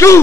2,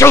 2,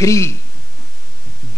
3,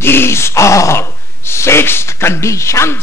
these are 6 conditions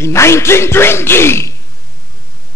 in 1920।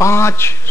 5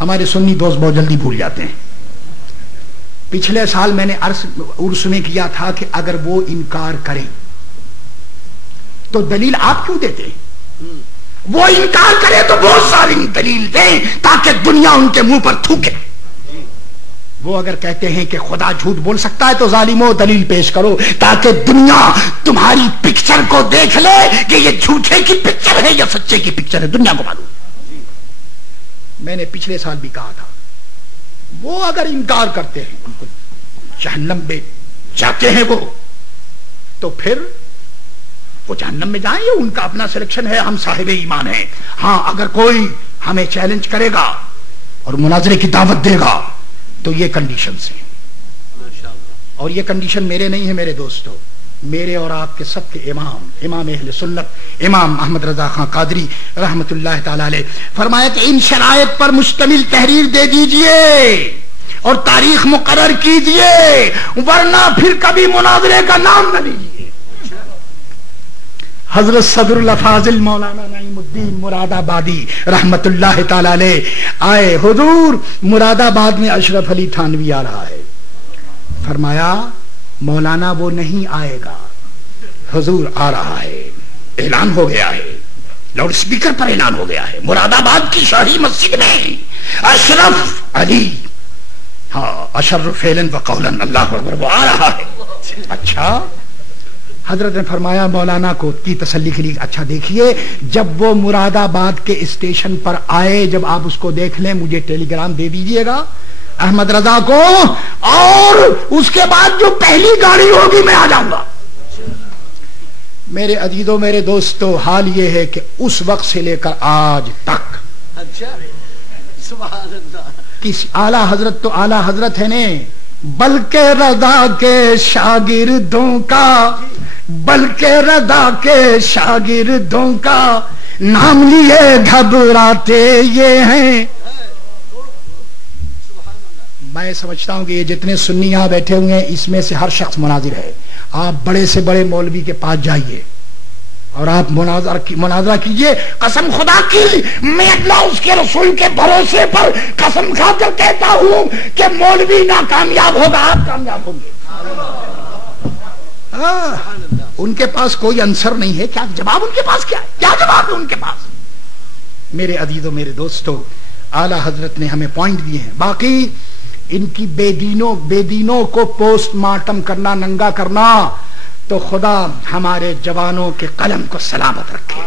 ہمارے سنی دوست بہت جلدی بھول جاتے ہیں. پچھلے سال میں نے عرس میں کیا تھا کہ اگر وہ انکار کریں تو دلیل آپ کیوں دیتے ہیں؟ وہ انکار کرے تو بہت ساری دلیل دیں تاکہ دنیا ان کے منہ پر تھوکے. وہ اگر کہتے ہیں کہ خدا جھوٹ بول سکتا ہے تو ظالموں دلیل پیش کرو تاکہ دنیا تمہاری پکچر کو دیکھ لے کہ یہ جھوٹے کی پکچر ہے یا سچے کی پکچر ہے. دنیا کو معلوم. میں نے پچھلے سال بھی کہا تھا وہ اگر انکار کرتے ہیں ان کو جہنم میں جاتے ہیں وہ تو پھر وہ جہنم میں جائیں. یہ ان کا اپنا سلیکشن ہے. ہم صاحب ایمان ہیں. ہاں اگر کوئی ہمیں چیلنج کرے گا اور مناظرے کی دعوت دے گا تو یہ کنڈیشنز ہیں. اور یہ کنڈیشن میرے نہیں ہے میرے دوستو, میرے اور آپ کے سب کے امام اہل سنت امام احمد رضا خان قادری رحمت اللہ تعالی علیہ فرمایا کہ ان شرائط پر مشتمل تحریر دے دیجئے اور تاریخ مقرر کیجئے ورنہ پھر کبھی مناظرے کا نام نہ لیجئے. حضرت صدر الافاضل مولانا نعیم الدین مراد آبادی رحمت اللہ تعالی علیہ آئے. حضور مراد آباد میں اشرف علی تھانوی آ رہا ہے. فرمایا مولانا وہ نہیں آئے گا, حضور آ رہا ہے. اعلان ہو گیا ہے, لاؤڈ سپیکر پر اعلان ہو گیا ہے. مراد آباد کی شاہی مسجد میں اشرف علی, ہاں اشرف فعلاً و قولاً, اللہ اکبر, وہ آ رہا ہے. اچھا حضرت نے فرمایا مولانا کو کی تسلی کے لیے اچھا دیکھیے جب وہ مراد آباد کے اسٹیشن پر آئے جب آپ اس کو دیکھ لیں مجھے ٹیلی گرام دے دیجئے گا احمد رضا کو, اور اس کے بعد جو پہلی گاڑی ہوگی میں آ جاؤں گا. میرے عزیزوں میرے دوستو حال یہ ہے کہ اس وقت سے لے کر آج تک کس اعلی حضرت تو اعلی حضرت ہے نے, بلکہ رضا کے شاگردوں کا, بلکہ رضا کے شاگردوں کا نام لیے گھبراتے یہ ہیں. میں سمجھتا ہوں کہ یہ جتنے سنی یہاں بیٹھے ہوئے ہیں اس میں سے ہر شخص مناظر ہے. آپ بڑے سے بڑے مولوی کے پاس جائیے اور آپ مناظرہ کیجئے. قسم خدا کی میں اللہ اس کے رسول کے بھروسے پر قسم کھا کر کہتا ہوں کہ مولوی ناکامیاب ہوگا, آپ کامیاب ہوں گے. ان کے پاس کوئی آنسر نہیں ہے. کیا جواب ان کے پاس کیا ہے؟ کیا جواب ہے ان کے پاس؟ میرے عزیزوں میرے دوستو اعلی حضرت نے ہمیں پوائنٹ دیے ہیں. باقی ان کی بے دینوں کو پوسٹ مارٹم کرنا, ننگا کرنا, تو خدا ہمارے جوانوں کے قلم کو سلامت رکھے.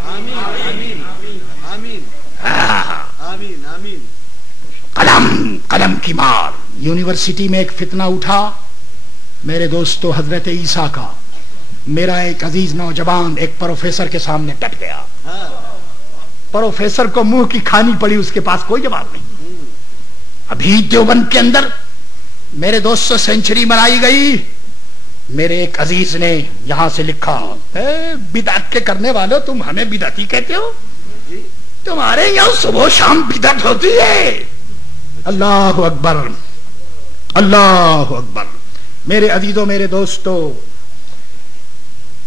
قلم کی مار. یونیورسٹی میں ایک فتنہ اٹھا میرے دوستو حضرت عیسیٰ کا. میرا ایک عزیز نوجوان ایک پروفیسر کے سامنے ڈٹ گیا. پروفیسر کو منہ کی کھانی پڑی, اس کے پاس کوئی جواب نہیں. ابھی دیوبند کے اندر میرے دوستو سینچری منائی گئی. میرے ایک عزیز نے یہاں سے لکھا, بدعت کے کرنے والوں تم ہمیں بدعتی کہتے ہو, تمہارے یہاں صبح شام بدعت ہوتی ہے. اللہ اکبر, اللہ اکبر. میرے عزیزوں میرے دوستو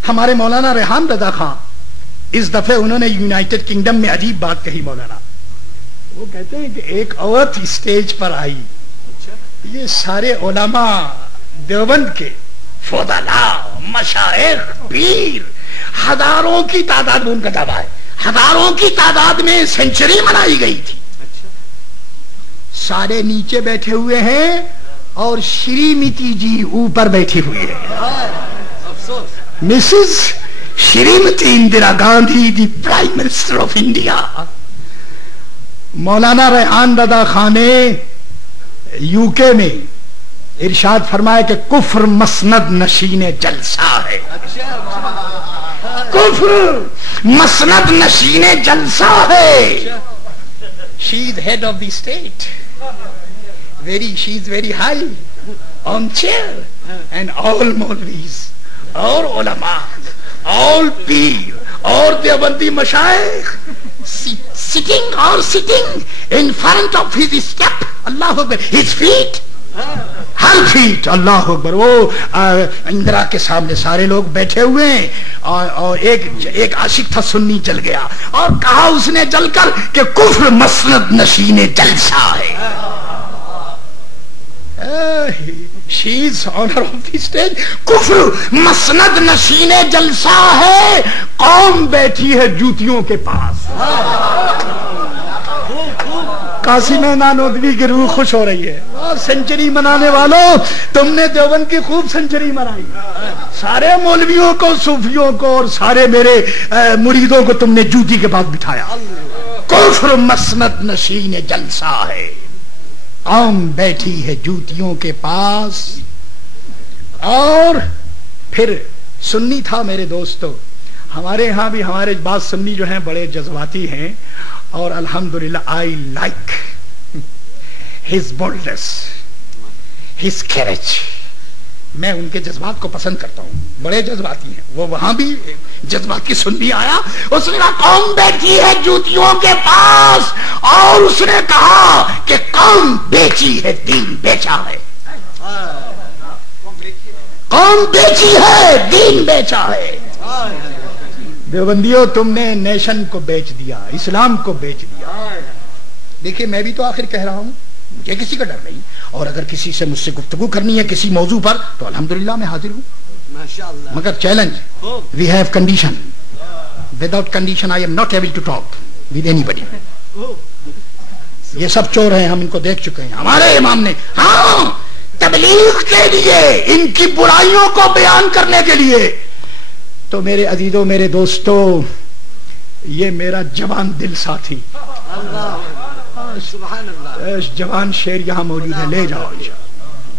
ہمارے مولانا ریحان رضا خان اس دفعہ انہوں نے یونائٹڈ کنگڈم میں عجیب بات کہی. مولانا وہ کہتے ہیں کہ ایک عورت اسٹیج پر آئی, یہ سارے علماء دیوبند کے فضلاء مشائخ پیر ہزاروں کی تعداد میں, ان کا دعویٰ ہے ہزاروں کی تعداد میں سینچری منائی گئی تھی. سارے نیچے بیٹھے ہوئے ہیں اور شریمتی جی اوپر بیٹھی ہوئی ہے. Mrs Shrimati Indira Gandhi the prime minister of India. مولانا ریحان رضا خان نے یو کے میں ارشاد فرمایا کہ کفر مسند نشین جلسہ ہے. کفر مسند نشین جلسہ ہے. She is head of the state. She is very high on chair, and all Maulvis, all ulama, all peer, all Deobandi mashayikh sitting in front of his step, Allah Akbar, his feet Hare fat اللہ اکبر. وہ اندرا کے سامنے سارے لوگ بیٹھے ہوئے ہیں اور ایک عاشق تھا سنی چل گیا اور کہا اس نے جل کر کہ کفر مسند نشین جلسہ ہے. She is honor of the stage. کفر مسند نشین جلسہ ہے, قوم بیٹھی ہے جوتیوں کے پاس. قاسم نانوتوی کی روح خوش ہو رہی ہے. سینچری منانے والوں, تم نے دیوبند کی خوب سینچری منائی. سارے مولویوں کو, صوفیوں کو اور سارے میرے مریدوں کو تم نے جوتی کے پاس بٹھایا. کفر مسند نشین جلسہ ہے, قوم بیٹھی ہے جوتیوں کے پاس. اور پھر سنی تھا میرے دوستو, ہمارے ہاں بھی ہمارے بعض سنی جو ہیں بڑے جذباتی ہیں اور الحمدللہ I like his boldness, his courage. میں ان کے جذبات کو پسند کرتا ہوں, بڑے جذباتی ہیں. وہ وہاں بھی جذبات کی سنی آیا, اس نے کہا قوم بیٹھی ہے جوتیوں کے پاس, اور اس نے کہا کہ قوم بیچی ہے دین بیچا ہے. قوم بیچی ہے دین بیچا ہے. دیوبندیوں تم نے نیشن کو بیچ دیا, اسلام کو بیچ دیا. دیکھیے میں بھی تو آخر کہہ رہا ہوں, مجھے کسی کا ڈر نہیں, اور اگر کسی سے مجھ سے گفتگو کرنی ہے کسی موضوع پر تو الحمدللہ میں حاضر ہوں. مگر challenge, we have condition. Without condition I am not able to talk with anybody. یہ سب چور ہیں, ہم ان کو دیکھ چکے ہیں. ہمارے امام نے ہاں تبلیغ کے لیے, ان کی برائیوں کو بیان کرنے کے لیے. تو میرے عزیزوں میرے دوستو, یہ میرا جوان دل ساتھی جوان شیر یہاں موجود ہے, لے جاؤ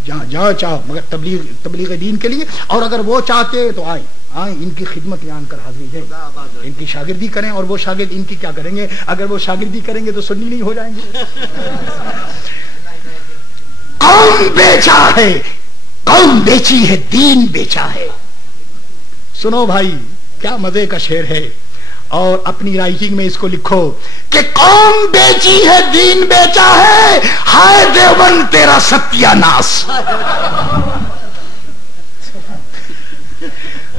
جہاں جاؤ چاہو, مگر تبلیغ دین کے لیے. اور اگر وہ چاہتے تو آئیں ان کی خدمت یہاں کر حاضری ہے, ان کی شاگردی کریں. اور وہ شاگرد ان کی کیا کریں گے؟ اگر وہ شاگردی کریں گے تو سنی نہیں ہو جائیں گے. قوم بیچا ہے, قوم بیچی ہے دین بیچا ہے. سنو بھائی کیا مزے کا شعر ہے, اور اپنی رائٹنگ میں اس کو لکھو کہ قوم بیچی ہے دین بیچا ہے, ہائے دیوبند تیرا ستیہ ناس.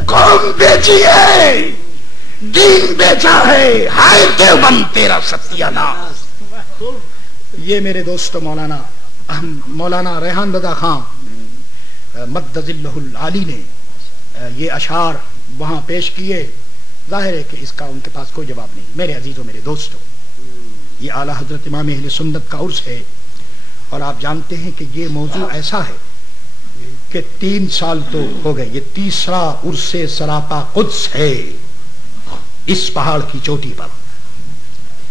قوم بیچی ہے دین بیچا ہے, ہائے دیوبند تیرا ستیہ ناس. یہ میرے دوست مولانا ریحان رضا خان مد ظلہ العالی نے یہ اشعار وہاں پیش کیے. ظاہر ہے کہ اس کا ان کے پاس کوئی جواب نہیں. میرے عزیزوں میرے دوستوں, یہ اعلیٰ حضرت امام اہل سنت کا عرس ہے, اور آپ جانتے ہیں کہ یہ موضوع ایسا ہے کہ 3 سال تو ہو گئے, یہ تیسرا عرس سراپا قدس ہے اس پہاڑ کی چوٹی پر.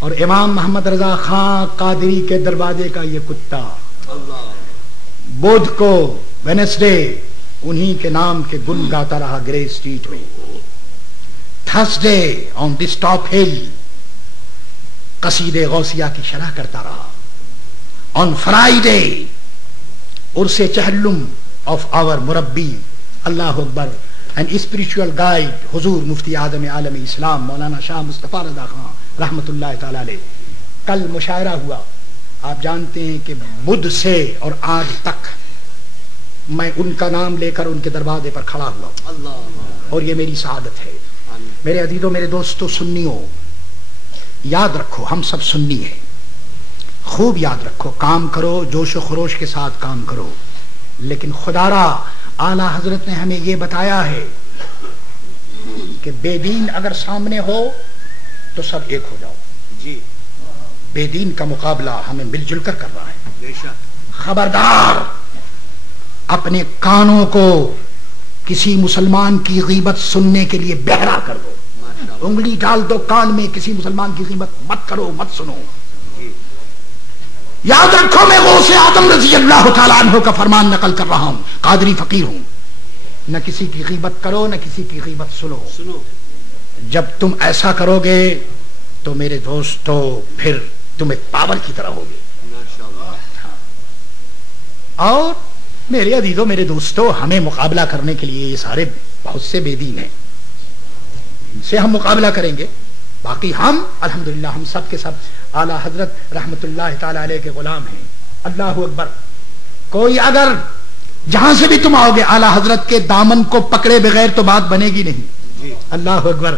اور امام محمد رضا خان قادری کے دروازے کا یہ کتا بدھ کو وینسڈے انہی کے نام کے گن گاتا رہا گرے اسٹریٹ میں. تھرسڈے آن دس ٹاپ ہل قصید غوثیہ کی شرح کرتا رہا. آن فرائیڈے عرس چہلم آف آور مربی اللہ اکبر اینڈ اسپریچول گائیڈ حضور مفتی اعظم عالم اسلام مولانا شاہ مصطفیٰ رضا خان رحمت اللہ تعالی علیہ. کل مشاعرہ ہوا. آپ جانتے ہیں کہ بدھ سے اور آج تک میں ان کا نام لے کر ان کے دروازے پر کھڑا ہوا, اور یہ میری سعادت ہے. میرے عزیزوں میرے دوستوں سنیوں, یاد رکھو ہم سب سنی ہیں, خوب یاد رکھو, کام کرو جوش و خروش کے ساتھ کام کرو. لیکن خدا را اعلیٰ حضرت نے ہمیں یہ بتایا ہے کہ بے دین اگر سامنے ہو تو سب ایک ہو جاؤ. جی بے دین کا مقابلہ ہمیں مل جل کر رہا ہے. خبردار اپنے کانوں کو کسی مسلمان کی غیبت سننے کے لیے بہرا کر دو. انگلی ڈال دو کان میں, کسی مسلمان کی غیبت مت کرو, مت سنو. یاد رکھو میں غوث اعظم رضی اللہ تعالیٰ عنہ کا فرمان نقل کر رہا ہوں, قادری فقیر ہوں. نہ کسی کی غیبت کرو نہ کسی کی غیبت سنو. جب تم ایسا کرو گے تو میرے دوستو پھر تم ایک پاور کی طرح ہوگے. اور میرے عزیزوں میرے دوستو ہمیں مقابلہ کرنے کے لیے یہ سارے بہت سے بے دین ہیں, ان سے ہم مقابلہ کریں گے. باقی ہم الحمدللہ ہم سب کے سب اعلیٰ حضرت رحمت اللہ تعالی علیہ کے غلام ہیں. اللہ اکبر. کوئی اگر جہاں سے بھی تم آؤ گے اعلی حضرت کے دامن کو پکڑے بغیر تو بات بنے گی نہیں. اللہ اکبر.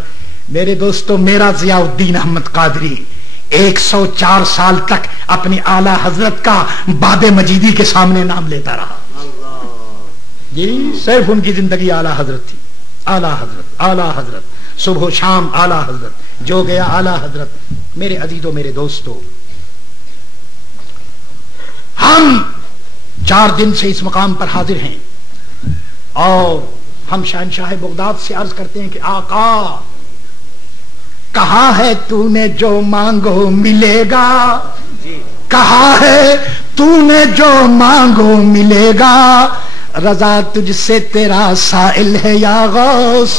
میرے دوستو, میرا ضیاء الدین احمد قادری 104 سال تک اپنی اعلی حضرت کا باب مجیدی کے سامنے نام لیتا رہا. جی صرف ان کی زندگی اعلی حضرت تھی. اعلی حضرت, اعلی حضرت, صبح و شام اعلی حضرت, جو گیا اعلی حضرت. میرے عزیزوں, میرے دوستو, ہم 4 دن سے اس مقام پر حاضر ہیں اور ہم شہنشاہ بغداد سے عرض کرتے ہیں کہ آقا, کہا ہے تو نے جو مانگو ملے گا, کہا ہے تو نے جو مانگو ملے گا, رضا تجھ سے تیرا سائل ہے یا غوث.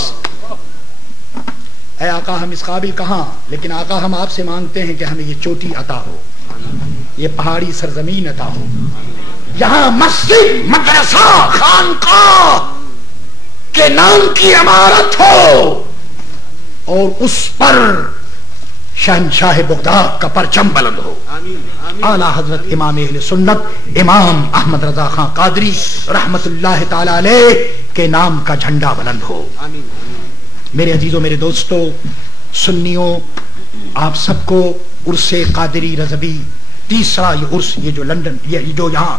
اے آقا, ہم اس قابل کہاں, لیکن آقا ہم آپ سے مانگتے ہیں کہ ہمیں یہ چوٹی عطا ہو, یہ پہاڑی سرزمین عطا ہو, یہاں مسجد, مدرسہ, خانقاہ کے نام کی عمارت ہو اور اس پر شہنشاہ بغداد کا پرچم بلند ہو. اعلی حضرت امام اہل سنت امام احمد رضا خان قادری رحمت اللہ تعالی علیہ کے نام کا جھنڈا بلند ہو. میرے عزیزوں, میرے دوستو, سنیوں, آپ سب کو عرس قادری رضوی تیسرا یہ عرس, یہ جو لندن, یہ جو یہاں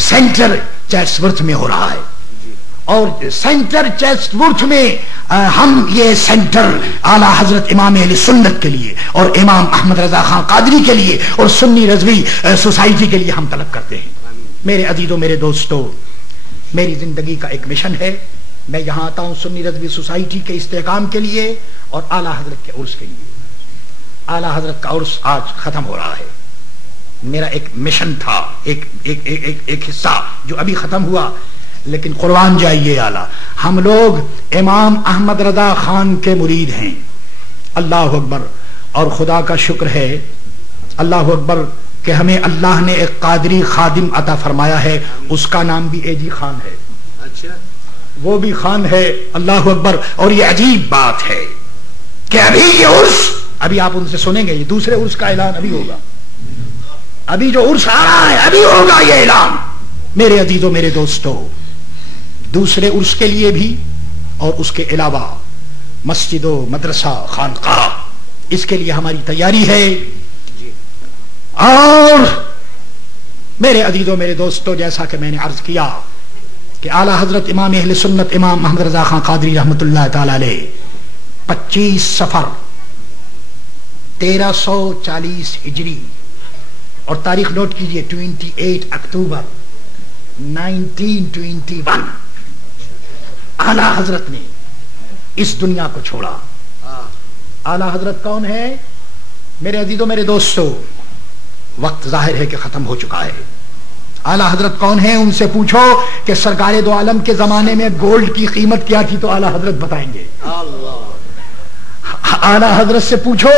سینٹر چیسورتھ میں ہو رہا ہے, اور سینٹر چیسورتھ میں ہم یہ سینٹر اعلی حضرت امام اہل سنت کے لیے اور امام احمد رضا خان قادری کے لیے اور سنی رضوی سوسائٹی کے لیے ہم طلب کرتے ہیں. میرے عزیزوں, میرے دوستو, میری زندگی کا ایک مشن ہے. میں یہاں آتا ہوں سنی رضوی سوسائٹی کے استحکام کے لیے اور اعلی حضرت کے عرس کے لیے. اعلی حضرت کا عرس آج ختم ہو رہا ہے. میرا ایک مشن تھا, ایک حصہ جو ابھی ختم ہوا, لیکن قربان جائیے اعلیٰ, ہم لوگ امام احمد رضا خان کے مرید ہیں. اللہ اکبر. اور خدا کا شکر ہے, اللہ اکبر, کہ ہمیں اللہ نے ایک قادری خادم عطا فرمایا ہے. اس کا نام بھی اے جی خان ہے. اچھا, وہ بھی خان ہے. اللہ اکبر. اور یہ عجیب بات ہے کہ ابھی یہ عرس, ابھی آپ ان سے سنیں گے, یہ دوسرے عرس کا اعلان ابھی ہوگا. ابھی جو عرس آ رہا ہے ابھی ہوگا یہ اعلان. میرے عزیزوں, میرے دوستو, دوسرے عرس کے لیے بھی اور اس کے علاوہ مسجد و مدرسہ, خانقاہ, اس کے لیے ہماری تیاری ہے. اور میرے عزیزوں, میرے دوستو, جیسا کہ میں نے عرض کیا کہ اعلی حضرت امام اہل سنت امام محمد رضا خان قادری رحمت اللہ تعالی علیہ 25 صفر 1340 ہجری, اور تاریخ نوٹ کیجئے 28 اکتوبر 1921 اعلی حضرت نے اس دنیا کو چھوڑا. اعلی حضرت کون ہے؟ میرے عزیزوں, میرے دوستو, وقت ظاہر ہے کہ ختم ہو چکا ہے. اعلی حضرت کون ہیں؟ ان سے پوچھو کہ سرکار دو عالم کے زمانے میں گولڈ کی قیمت کیا تھی تو اعلی حضرت بتائیں گے. اعلی حضرت سے پوچھو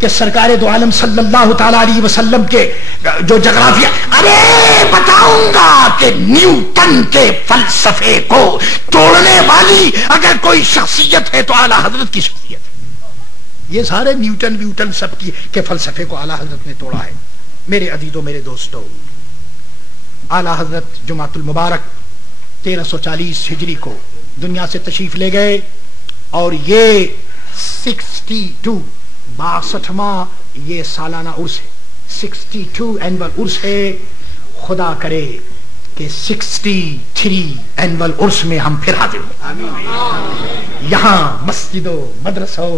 کہ سرکار دو عالم صلی اللہ تعالی علیہ وسلم کے جو جغرافیہ, ارے بتاؤں گا کہ نیوٹن کے فلسفے کو توڑنے والی اگر کوئی شخصیت ہے تو اعلی حضرت کی شخصیت ہے. یہ سارے نیوٹن سب کے فلسفے کو اعلی حضرت نے توڑا ہے. میرے عزیزوں, میرے دوستو, اعلی حضرت جمعۃ المبارک 1340 ہجری کو دنیا سے تشریف لے گئے, اور یہ 62واں یہ سالانہ عرس ہے. 62 اینول عرس ہے. خدا کرے کہ 63 اینول عرس میں ہم پھر حاضر ہوں. یہاں مسجدوں, مدرسوں,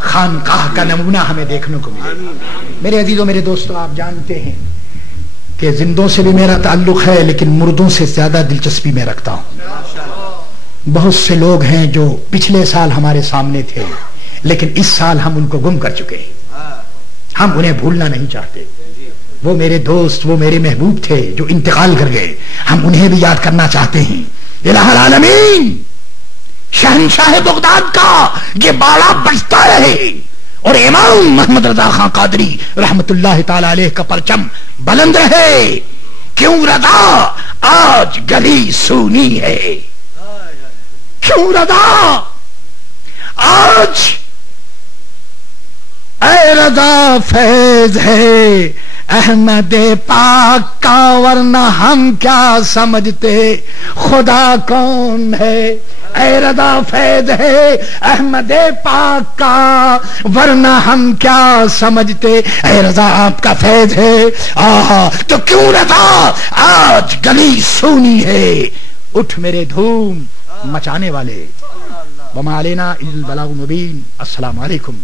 خانقاہ کا نمونہ ہمیں دیکھنے کو ملے. میرے عزیزوں, میرے دوستو, آپ جانتے ہیں کہ زندوں سے بھی میرا تعلق ہے, لیکن مردوں سے زیادہ دلچسپی میں رکھتا ہوں. بہت سے لوگ ہیں جو پچھلے سال ہمارے سامنے تھے, لیکن اس سال ہم ان کو گم کر چکے ہیں. ہم انہیں بھولنا نہیں چاہتے. وہ میرے دوست, وہ میرے محبوب تھے جو انتقال کر گئے, ہم انہیں بھی یاد کرنا چاہتے ہیں. الہ العالمین, شہنشاہ بغداد کا یہ باڑا بجتا رہے اور امام محمد رضا خان قادری رحمت اللہ تعالی علیہ کا پرچم بلند رہے. کیوں رضا آج گلی سونی ہے, کیوں رضا آج, اے رضا فیض ہے احمد پاک کا، ورنہ ہم کیا سمجھتے خدا کون ہے. اے رضا فیض ہے احمد پاک کا، ورنہ ہم کیا سمجھتے اے رضا آپ کا فیض ہے. تو کیوں رضا آج گلی سونی ہے، اٹھ میرے دھوم مچانے والے. وما علینا الا البلاغ المبین. السلام علیکم.